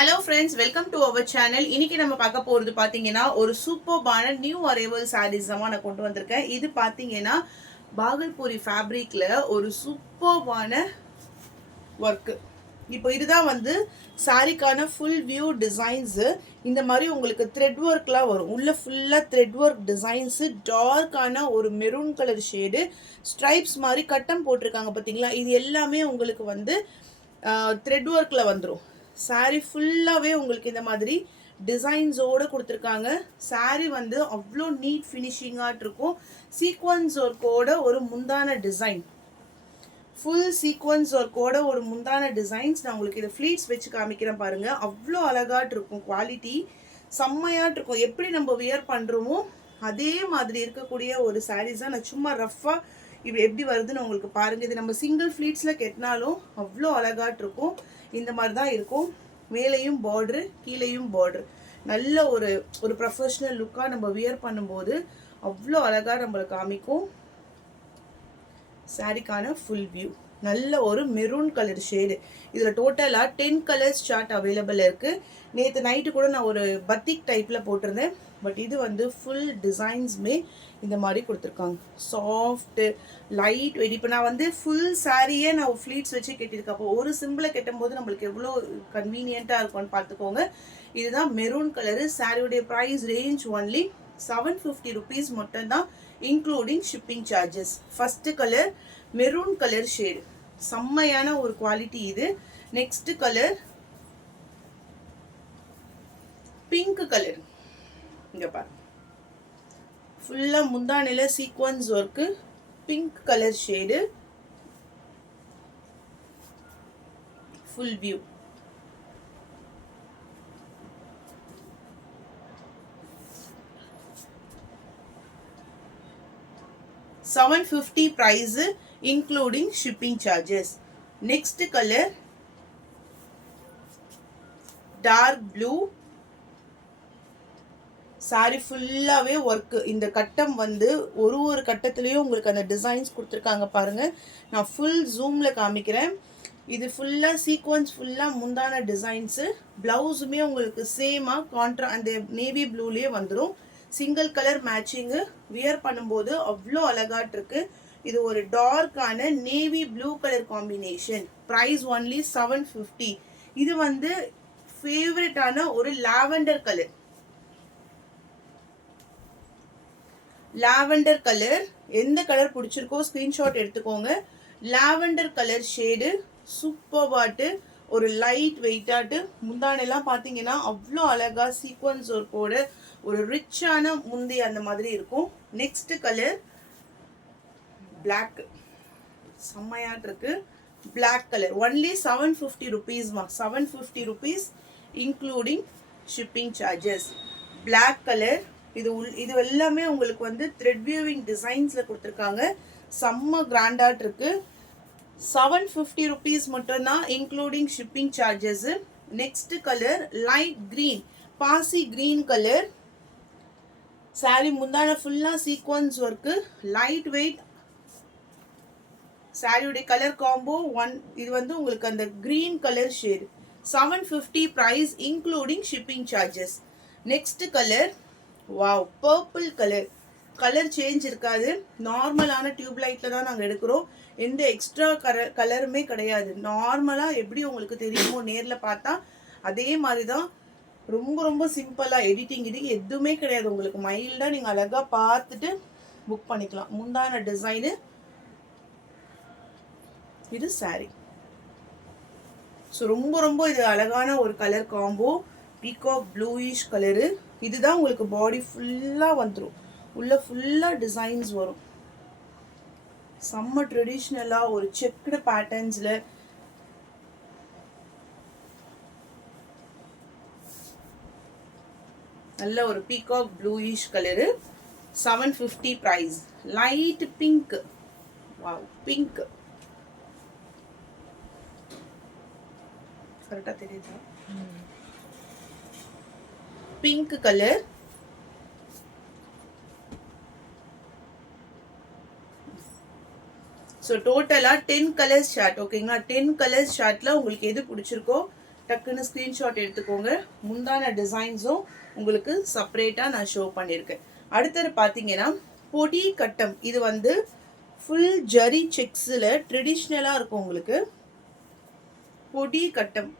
Hello friends, welcome to our channel. இன்னைக்கு நம்ம பார்க்க போறது பாத்தீங்கன்னா ஒரு சூப்பர்பான நியூ அரைவல் sarees தான் நான் கொண்டு வந்திருக்கேன். இது பாத்தீங்கன்னா பாகல்பூரி ஃபேப்ரிக்ல ஒரு சூப்பர்பான வர்க். இப்போ இதுதான் வந்து சாரிக்கான ஃபுல் வியூ டிசைன்ஸ். இந்த மாதிரி உங்களுக்கு த்ரெட் ஒர்க்லாம் வரும். உள்ள ஃபுல்லா த்ரெட் ஒர்க் டிசைன்ஸ், டார்க்கான ஒரு மெரூன் கலர் ஷேடு, ஸ்ட்ரைப்ஸ் மாதிரி கட்டம் போட்டிருக்காங்க பாத்தீங்களா? இது எல்லாமே உங்களுக்கு வந்து த்ரெட் ஒர்க்ல வந்துரும். சாரி ஃபுல்லாகவே உங்களுக்கு இந்த மாதிரி டிசைன்ஸோடு கொடுத்துருக்காங்க. சாரி வந்து அவ்வளோ நீட் ஃபினிஷிங்காக இருக்கும். சீக்வன்ஸ் ஒர்க்கோட ஒரு முந்தான டிசைன், ஃபுல் சீக்வன்ஸ் ஒர்க்கோட ஒரு முந்தான டிசைன்ஸ். நான் உங்களுக்கு இதை ஃப்ளீட்ஸ் வச்சு காமிக்கிறேன் பாருங்கள். அவ்வளோ அழகாட்டு இருக்கும், குவாலிட்டி செம்மையாட்டு இருக்கும். எப்படி நம்ம வியர் பண்ணுறோமோ அதே மாதிரி இருக்கக்கூடிய ஒரு சாரீஸ் தான். நான் சும்மா ரஃப்பாக இப்படி எப்படி வருதுன்னு உங்களுக்கு பாருங்கள். இது நம்ம சிங்கிள் ஃப்ளீட்ஸில் கெட்டினாலும் அவ்வளோ அழகாட்டு இருக்கும். இந்த மாதிரி தான் இருக்கும். மேலேயும் பார்டரு, கீழேயும் பார்டரு. நல்ல ஒரு ப்ரொஃபஷ்னல் லுக்காக நம்ம வியர் பண்ணும்போது அவ்வளோ அழகாக நம்மளுக்கு காமிக்கும். சாரிக்கான ஃபுல் வியூ நல்ல ஒரு மெரூன் கலர் ஷேடு. இதில் டோட்டலாக 10 கலர்ஸ் சார்ட் அவைலபிள் இருக்குது. நேற்று நைட்டு கூட நான் ஒரு பத்திக் டைப்பில் போட்டிருந்தேன். பட் இது வந்து ஃபுல் டிசைன்ஸுமே இந்த மாதிரி கொடுத்துருக்காங்க. Soft light weight. இப்போ நான் வந்து ஃபுல் சாரியே நான் ஃப்ளீட்ஸ் வச்சு கட்டியிருக்கேன். அப்போ ஒரு சிம்பிளை கட்டும்போது நம்மளுக்கு எவ்வளோ கன்வீனியண்ட்டாக இருக்கும்னு பார்த்துக்கோங்க. இதுதான் மெரூன் கலரு. சாரியுடைய ப்ரைஸ் ரேஞ்ச் ஒன்லி 750 ருபீஸ் மட்டும்தான், including shipping charges. First colour maroon colour shade, செம்மையான ஒரு குவாலிட்டி இது. Next colour pink colour. இங்க பாருங்க, ஃபுல்லா முந்தானில sequins work, pink colour shade, full view. $750 price including shipping charges. Next color dark blue. Sari ஃபுல்லாகவே work. இந்த கட்டம் வந்து ஒரு கட்டத்துலேயும் உங்களுக்கு அந்த டிசைன்ஸ் கொடுத்துருக்காங்க பாருங்கள். நான் ஃபுல் ஜூமில் காமிக்கிறேன். இது ஃபுல்லாக சீக்வன்ஸ், ஃபுல்லாக முந்தான டிசைன்ஸு. ப்ளவுஸுமே உங்களுக்கு சேமாக அந்த நேவி ப்ளூலேயே வந்துடும். Single colour matching. வியர் பண்ணும்போது அவ்வளோ அழகாட்டு இருக்கு. இது ஒரு டார்க்கான navy blue colour combination. Price only 750. இது வந்து ஃபேவரட்டான ஒரு லாவெண்டர் கலர். லாவெண்டர் கலர், எந்த கலர் பிடிச்சிருக்கோ ஸ்க்ரீன்ஷாட் எடுத்துக்கோங்க. லாவெண்டர் கலர் ஷேடு சூப்பர்பாட்டு, ஒரு லைட் வெயிட்டாட்டு. முந்தானெல்லாம் பார்த்தீங்கன்னா அவ்வளோ அழகாக சீக்வன்ஸ் ஒர்க்கோட ஒரு ரிச்சான முந்தி அந்த மாதிரி இருக்கும். நெக்ஸ்ட் கலர் பிளாக், செம்மையாட்டு இருக்கு. பிளாக் கலர் ஒன்லி 750 ருபீஸ்மா. 750 rupees including shipping charges. Black colour. இது எல்லாமே உங்களுக்கு வந்து த்ரெட் வியூவிங் டிசைன்ஸில் கொடுத்துருக்காங்க. செம்ம கிராண்டாட் இருக்கு. 750 ருபீஸ் மட்டும்தான் including shipping charges. Next colour light green, பாசி கிரீன் கலர். சாரி முந்தான ஃபுல்லா சீக்வன்ஸ் ஒர்க்கு, லைட் வெயிட். சாரியுடைய கலர் காம்போ இது வந்து உங்களுக்கு அந்த green colour shade. 750 price including shipping charges. Next colour wow, purple colour. Colour change இருக்காது. நார்மலான டியூப் லைட்டில் தான் நாங்கள் எடுக்கிறோம். எந்த எக்ஸ்ட்ரா கலருமே கிடையாது. நார்மலாக எப்படி உங்களுக்கு தெரியுமோ நேரில் பார்த்தா அதே மாதிரி தான். ரொம்ப ரொம்ப சிம்பிளாக, எடிட்டிங் எதுவுமே கிடையாது. உங்களுக்கு மைல்டாக நீங்கள் அழகாக பார்த்துட்டு புக் பண்ணிக்கலாம். முந்தான டிசைனு. இது சாரி. ஸோ ரொம்ப ரொம்ப இது அழகான ஒரு colour combo. Peacock bluish colour. இதுதான் உங்களுக்கு பாடி ஃபுல்லாக வந்துடும். உள்ள ஃபுல்லாக டிசைன்ஸ் வரும். செம்ம ட்ரெடிஷ்னலாக ஒரு செக்குடு பேட்டர்ன்ஸில். நல்ல ஒரு peacock bluish colour. 750 price. Light pink. Wow, pink. கரெக்டாக தெரியுதா? Pink colour. ஸோ டோட்டலாக 10 கலர்ஸ் ஷார்ட். ஓகேங்களா? 10 கலர்ஸ் ஷார்ட்டில் உங்களுக்கு எது பிடிச்சிருக்கோ டக்குன்னு ஸ்க்ரீன்ஷாட் எடுத்துக்கோங்க. முந்தான டிசைன்ஸும் உங்களுக்கு செப்பரேட்டாக நான் ஷோ பண்ணியிருக்கேன். அடுத்தது பார்த்தீங்கன்னா பொடி கட்டம். இது வந்து ஃபுல் ஜரி செக்ஸில் ட்ரெடிஷ்னலாக இருக்கும் உங்களுக்கு. பொடி கட்டம்.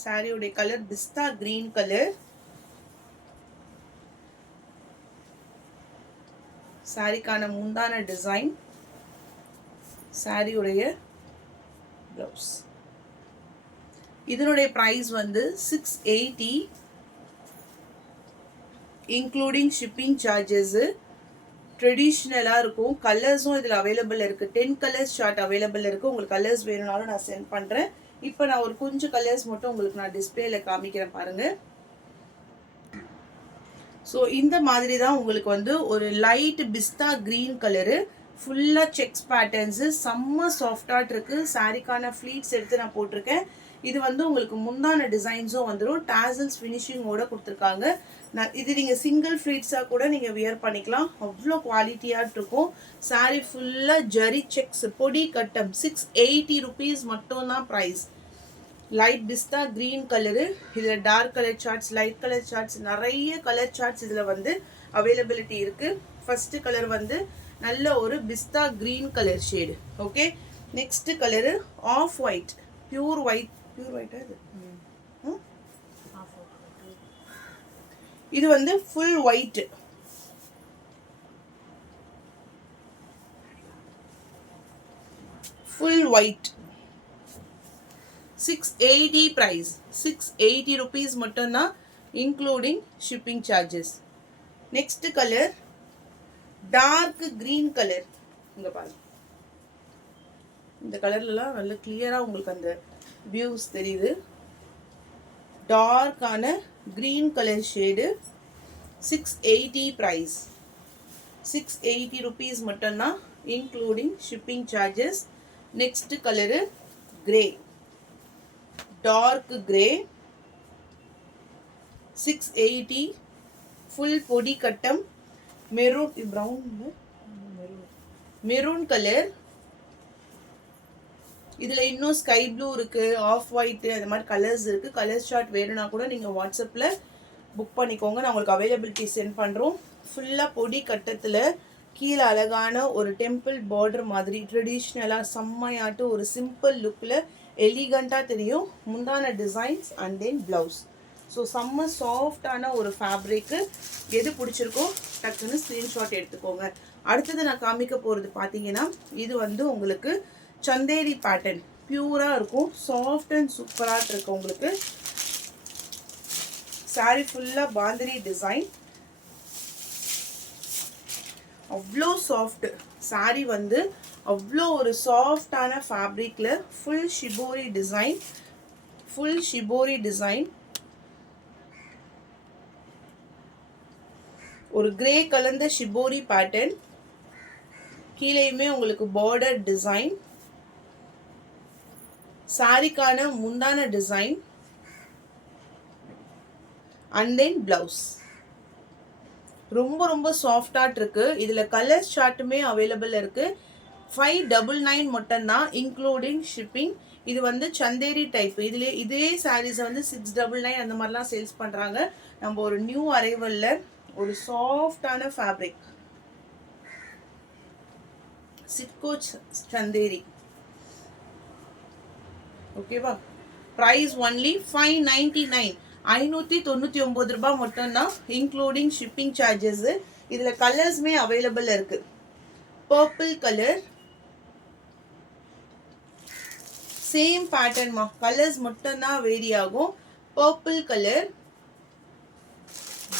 சாரியோடைய கலர் பிஸ்தா கிரீன் கலர். சாரிக்கான முந்தான டிசைன், சாரியுடைய பிளவுஸ். இதனுடைய பிரைஸ் வந்து 680 இன்க்ளூடிங் ஷிப்பிங் சார்ஜஸ். ட்ரெடிஷ்னலாக இருக்கும். கலர்ஸும் இதில் அவைலபிள் இருக்குது. 10 கலர்ஸ் ஷார்ட் அவைலபிள் இருக்குது. உங்களுக்கு கலர்ஸ் வேணும்னாலும் நான் சென்ட் பண்ணுறேன். இப்போ நான் ஒரு கொஞ்சம் கலர்ஸ் மட்டும் உங்களுக்கு நான் டிஸ்பிளேல காமிக்கிறேன் பாருங்கள். ஸோ இந்த மாதிரி தான் உங்களுக்கு வந்து ஒரு லைட் பிஸ்தா கிரீன் கலரு, ஃபுல்லாக செக்ஸ் பேட்டர்ன்ஸு, செம்ம சாஃப்டாக இருக்குது. சாரிக்கான ஃப்ளீட்ஸ் எடுத்து நான் போட்டிருக்கேன். இது வந்து உங்களுக்கு முந்தான டிசைன்ஸும் வந்துடும். டாசல்ஸ் ஃபினிஷிங்கோட கொடுத்துருக்காங்க. இது நீங்கள் சிங்கிள் ஃப்ளீட்ஸாக கூட நீங்கள் வியர் பண்ணிக்கலாம். அவ்வளோ குவாலிட்டியாக இருக்கும். சாரி ஃபுல்லாக ஜரி செக்ஸ் பொடி கட்டம். 680 rupees மட்டும்தான் price. Light pista green colour. இதில் dark colour shades, light colour shades, நிறைய கலர் சார்ட்ஸ் இதில் வந்து அவைலபிலிட்டி இருக்குது. ஃபஸ்ட்டு கலர் வந்து நல்ல ஒரு pista green colour shade. Okay, next colour off white, pure white. Pure ஒயிட்டா இது? இது வந்து full white. Full white. 680 price. 680 rupees மட்டும்தான் including shipping charges. Next colour dark green colour. இங்கே பாருங்க, இந்த கலர்லாம் நல்ல கிளியராக உங்களுக்கு அந்த வியூஸ் தெரியுது. டார்க்கான green colour shade. 680 price. 680 rupees மட்டும்தான் including shipping charges. Next colour grey, dark grey. 680. Full பொடி கட்டம். Maroon, brown, maroon colour. இதில் இன்னும் ஸ்கை ப்ளூ இருக்குது, ஆஃப் ஒயிட்டு, அது மாதிரி கலர்ஸ் இருக்குது. கலர் ஷார்ட் வேணும்னா கூட நீங்கள் வாட்ஸ்அப்பில் புக் பண்ணிக்கோங்க. நான் உங்களுக்கு அவைலபிலிட்டி சென்ட் பண்ணுறோம். ஃபுல்லாக பொடி கட்டத்தில் கீழே அழகான ஒரு டெம்பிள் பார்டர் மாதிரி ட்ரெடிஷ்னலாக செம்மையாட்டு ஒரு சிம்பிள் லுக்கில் எலிகண்ட்டாக தெரியும். முந்தான designs and then blouse. So செம்ம சாஃப்டான ஒரு ஃபேப்ரிக்கு. எது பிடிச்சிருக்கோ டக்குன்னு ஸ்க்ரீன்ஷாட் எடுத்துக்கோங்க. அடுத்தது நான் காமிக்க போகிறது பார்த்தீங்கன்னா இது வந்து உங்களுக்கு சந்தேரி பேட்டர்ன். பியூராக இருக்கும், சாஃப்ட் அண்ட் சூப்பராக இருக்கும் உங்களுக்கு. சாரி ஃபுல்லாக பாந்திரி டிசைன். அவ்வளோ சாஃப்ட் சாரி வந்து, அவ்வளோ ஒரு சாஃப்டான ஃபேப்ரிக்கில் full shibori design. Full shibori design. ஒரு கிரே கலந்த ஷிபோரி பேட்டர்ன். கீழேயுமே உங்களுக்கு பார்டர் டிசைன். சாரிக்கான முந்தான டிசைன் அண்ட் தென் பிளவுஸ். ரொம்ப ரொம்ப சாஃப்டாக இருக்கு. இதில் கலர் சார்ட்டுமே அவைலபிள் இருக்கு. 599 மட்டும்தான் இன்க்ளூடிங் ஷிப்பிங். இது வந்து சந்தேரி டைப். இதே சாரீஸை வந்து 699 அந்த மாதிரிலாம் சேல்ஸ் பண்ணுறாங்க. நம்ம ஒரு நியூ அரைவலில் ஒரு சாஃப்டான ஃபேப்ரிக் சிட்கோ சந்தேரி. ஓகேவா? Price only 599. 599 ரூபாய் மட்டும்தான் இன்க்ளூடிங் ஷிப்பிங் சார்ஜஸ். இதில் கலர்ஸுமே அவைலபிள் இருக்கு. பர்பிள் கலர், சேம் பேட்டர்ன்மா, கலர்ஸ் மட்டும்தான் வேரி ஆகும். பர்பிள் கலர்,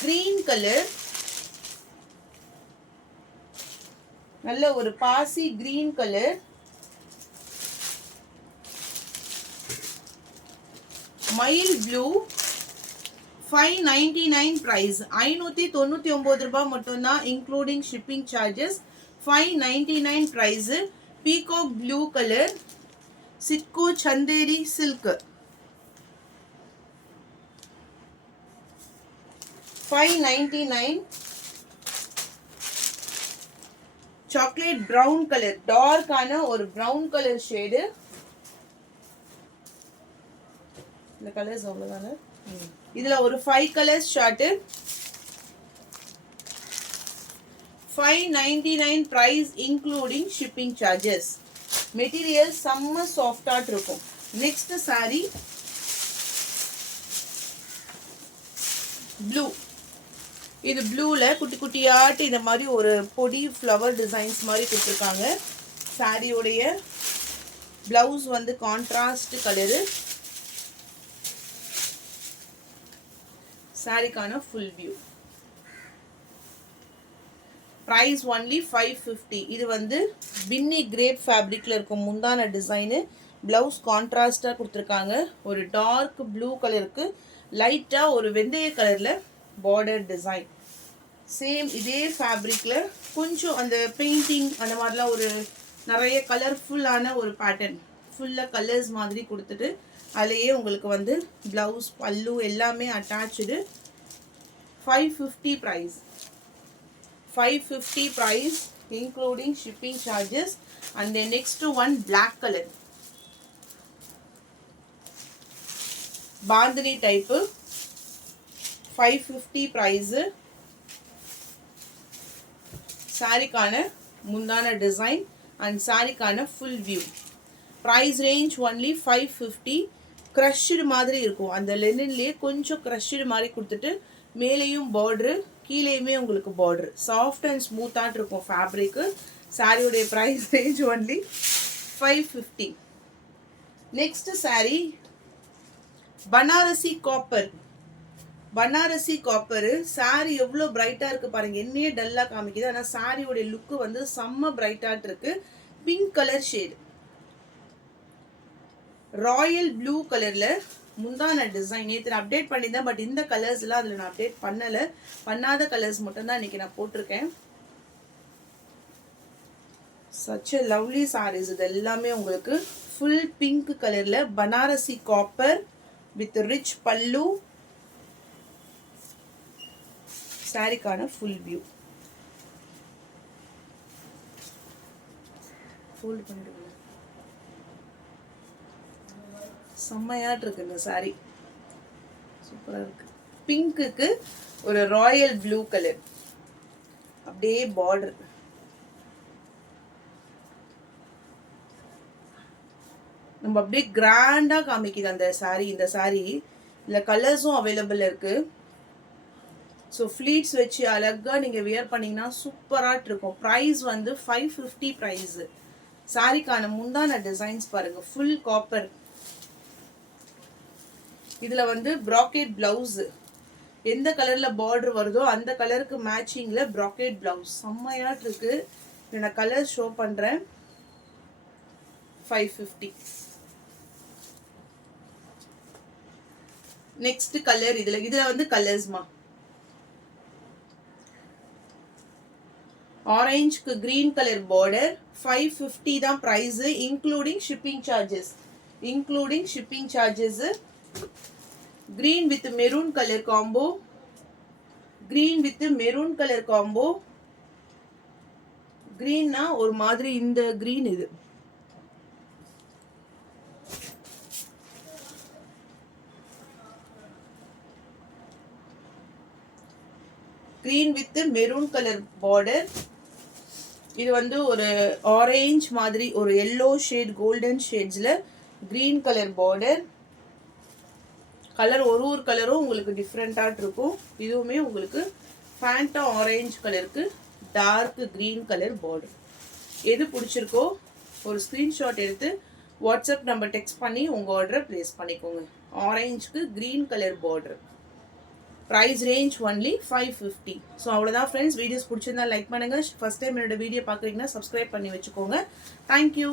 கிரீன் கலர், நல்ல ஒரு பாசி கிரீன் கலர், மயில் ப்ளூ. 599 பிரைஸ். 599 ரூபாய் மட்டும்தான் including shipping charges. 599 price. Peacock blue colour, சிட்கோ Chanderi silk. 599. Chocolate brown colour, டார்க்கான ஒரு ப்ரௌன் கலர் ஷேடு. இந்த கலர்ஸ் அவ்வளோதானே. இதில் ஒரு 5 colours shade. 599 price including shipping charges. Material செம்ம சாஃப்டாக இருக்கும். Next saree blue. இது ப்ளூவில் குட்டி குட்டியாட்டு இந்த மாதிரி ஒரு பொடி ஃப்ளவர் டிசைன்ஸ் மாதிரி கொடுத்துருக்காங்க. சாரியோடைய ப்ளவுஸ் வந்து கான்ட்ராஸ்ட் கலரு. சாரிக்கான ஃபுல் வியூ. Price only 550. இது வந்து பின்னி கிரேப் ஃபேப்ரிக்கில் இருக்கும் முந்தான டிசைனு. ப்ளவுஸ் கான்ட்ராஸ்டாக கொடுத்துருக்காங்க. ஒரு டார்க் ப்ளூ கலருக்கு லைட்டாக ஒரு வெந்தய கலரில் பார்டர் டிசைன். சேம் இதே ஃபேப்ரிக்கில் கொஞ்சம் அந்த பெயிண்டிங் அந்த மாதிரிலாம் ஒரு நிறைய கலர்ஃபுல்லான ஒரு பேட்டர்ன் ஃபுல்லாக கலர்ஸ் மாதிரி கொடுத்துட்டு அதுலேயே உங்களுக்கு வந்து ப்ளவுஸ் பல்லு எல்லாமே attach. 550 price. 550 price including shipping charges. And the next one black color bandhani type. 550 price. Saree kana mundana design and saree kana full view. Price range only 550. Crushed மாதிரி இருக்கும். அந்த லெனின்லயே கொஞ்சம் crushed மாதிரி கொடுத்துட்டு மேலேயும் பார்டர் கீழேயுமே உங்களுக்கு பார்டர் சாஃப்ட் அண்ட் ஸ்மூத்தாக இருக்கும் ஃபேப்ரிக்கு. சாரியோடைய price range only 550. Next sari Banarasi copper. Banarasi copper sari எவ்வளோ பிரைட்டாக இருக்குது பாருங்கள். என்னையே டல்லாக காமிக்குது. ஆனால் சாரியோடைய லுக்கு வந்து செம்ம பிரைட்டாக இருக்கு. Pink colour shade, Royal blue கலரில் முந்தான டிசைன். நேற்று நான் அப்டேட் பண்ணியிருந்தேன். பட் இந்த கலர்ஸ்லாம் அதில் நான் அப்டேட் பண்ணலை. பண்ணாத கலர்ஸ் மட்டும்தான் இன்றைக்கி நான் போட்டிருக்கேன். Such a lovely saris. இது எல்லாமே உங்களுக்கு ஃபுல் பிங்க் கலரில் பனாரசி காப்பர் வித் ரிச் பல்லு. சாரிக்கான ஃபுல் வியூ. ஃபோல்ட் பண்ணிட்டு செம்மையாட்டு இருக்கு இந்த சாரி. சூப்பராக இருக்கு. பிங்க்குக்கு ஒரு ராயல் ப்ளூ கலர் அப்படியே பார்டர். நம்ம அப்படியே கிராண்டாக காமிக்குது அந்த சாரி. இந்த சாரி இல்லை கலர்ஸும் அவைலபிள் இருக்கு. ஸோ ஃப்ளீட்ஸ் வச்சு அழகாக நீங்கள் வியர் பண்ணிங்கன்னா சூப்பராக இருக்கும். ப்ரைஸ் வந்து 550 ப்ரைஸு. சாரிக்கான முந்தான டிசைன்ஸ் பாருங்கள். Full copper. இதில் வந்து ப்ராக்கெட் ப்ளவுஸு எந்த கலரில் பார்டர் வருதோ அந்த கலருக்கு மேட்சிங்கில் ப்ராக்கெட் ப்ளவுஸ் செம்மையாட்டு இருக்கு. இதை நான் கலர் ஷோ பண்ணுறேன். 550. நெக்ஸ்ட் கலர் இதில் வந்து கலர்ஸ்மா ஆரஞ்சுக்கு கிரீன் கலர் பார்டர். 550 தான் price including shipping charges. Including shipping charges. green with maroon color combo. green with maroon color combo. green na ஒரு மாதிரி இந்த green இது. green with maroon color border. இது வந்து ஒரு ஆரஞ்சு மாதிரி ஒரு yellow shade golden shadesல green color border. Colour ஒரு கலரும் உங்களுக்கு டிஃப்ரெண்ட்டாக இருக்கும். இதுவுமே உங்களுக்கு ஃபேண்டா ஆரஞ்சு கலருக்கு டார்க் க்ரீன் கலர் பார்டர். எது பிடிச்சிருக்கோ ஒரு ஸ்க்ரீன்ஷாட் எடுத்து வாட்ஸ்அப் நம்பர் டெக்ஸ்ட் பண்ணி உங்கள் ஆர்டரை ப்ளேஸ் பண்ணிக்கோங்க. ஆரஞ்சுக்கு green colour border. Price range only 550. So அவ்வளோதான் ஃப்ரெண்ட்ஸ். வீடியோஸ் பிடிச்சிருந்தா லைக் பண்ணுங்கள். ஃபஸ்ட் டைம் என்னோட வீடியோ பார்க்குறீங்கன்னா சப்ஸ்கிரைப் பண்ணி வச்சுக்கோங்க. தேங்க்யூ.